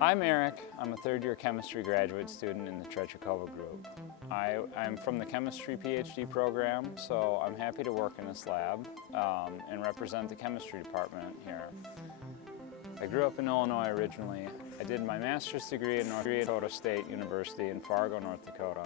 I'm Eric. I'm a third-year chemistry graduate student in the Tretyakova group. I'm from the chemistry PhD program, so I'm happy to work in this lab and represent the chemistry department here. I grew up in Illinois originally. I did my master's degree at North Dakota State University in Fargo, North Dakota.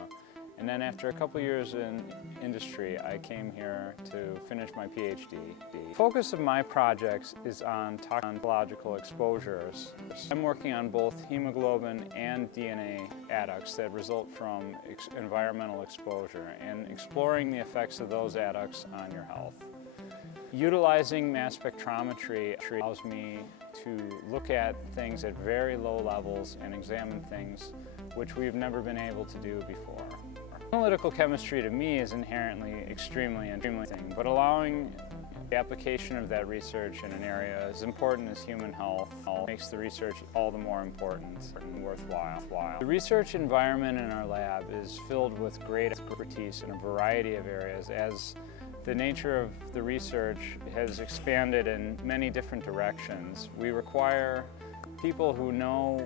And then after a couple years in industry, I came here to finish my PhD. The focus of my projects is on toxicological exposures. I'm working on both hemoglobin and DNA adducts that result from environmental exposure and exploring the effects of those adducts on your health. Utilizing mass spectrometry allows me to look at things at very low levels and examine things which we've never been able to do before. Analytical chemistry to me is inherently extremely interesting, but allowing the application of that research in an area as important as human health makes the research all the more important and worthwhile. The research environment in our lab is filled with great expertise in a variety of areas as the nature of the research has expanded in many different directions. We require people who know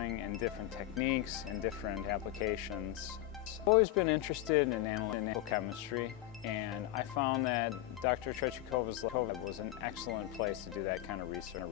in different techniques and different applications. I've always been interested in analytical chemistry, and I found that Dr. Tretyakova's lab was an excellent place to do that kind of research.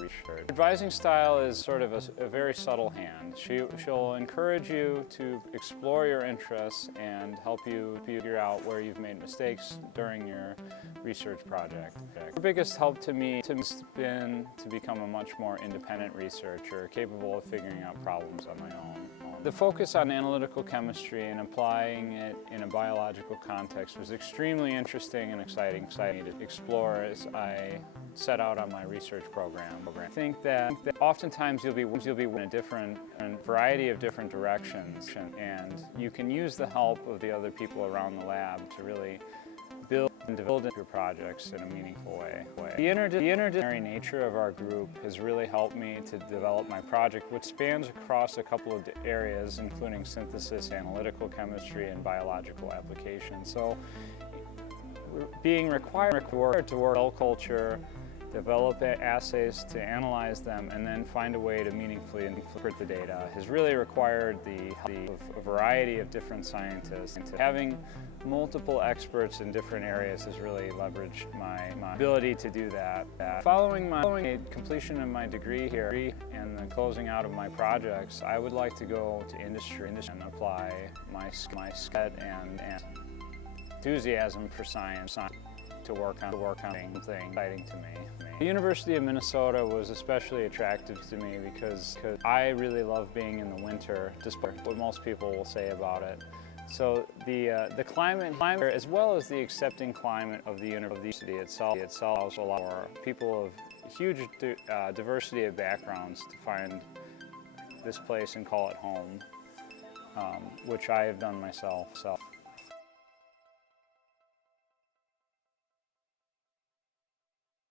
Advising style is sort of a very subtle hand. She'll encourage you to explore your interests and help you figure out where you've made mistakes during your research project. Her biggest help to me has been to become a much more independent researcher, capable of figuring out problems on my own. The focus on analytical chemistry and applying it in a biological context was extremely interesting and exciting to explore as I set out on my research program. I think that oftentimes you'll be in a different variety of different directions, and you can use the help of the other people around the lab to really build your projects in a meaningful way. The interdisciplinary nature of our group has really helped me to develop my project, which spans across a couple of areas, including synthesis, analytical chemistry, and biological applications. So, being required to work cell culture, develop assays to analyze them, and then find a way to meaningfully interpret the data has really required a variety of different scientists. Having multiple experts in different areas has really leveraged my ability to do that. Following completion of my degree here and the closing out of my projects, I would like to go to industry and apply my skill and enthusiasm for science to work on something exciting to me. The University of Minnesota was especially attractive to me because I really love being in the winter, despite what most people will say about it. So the climate as well as the accepting climate of the university itself allows a lot more people of huge diversity of backgrounds to find this place and call it home, which I have done myself.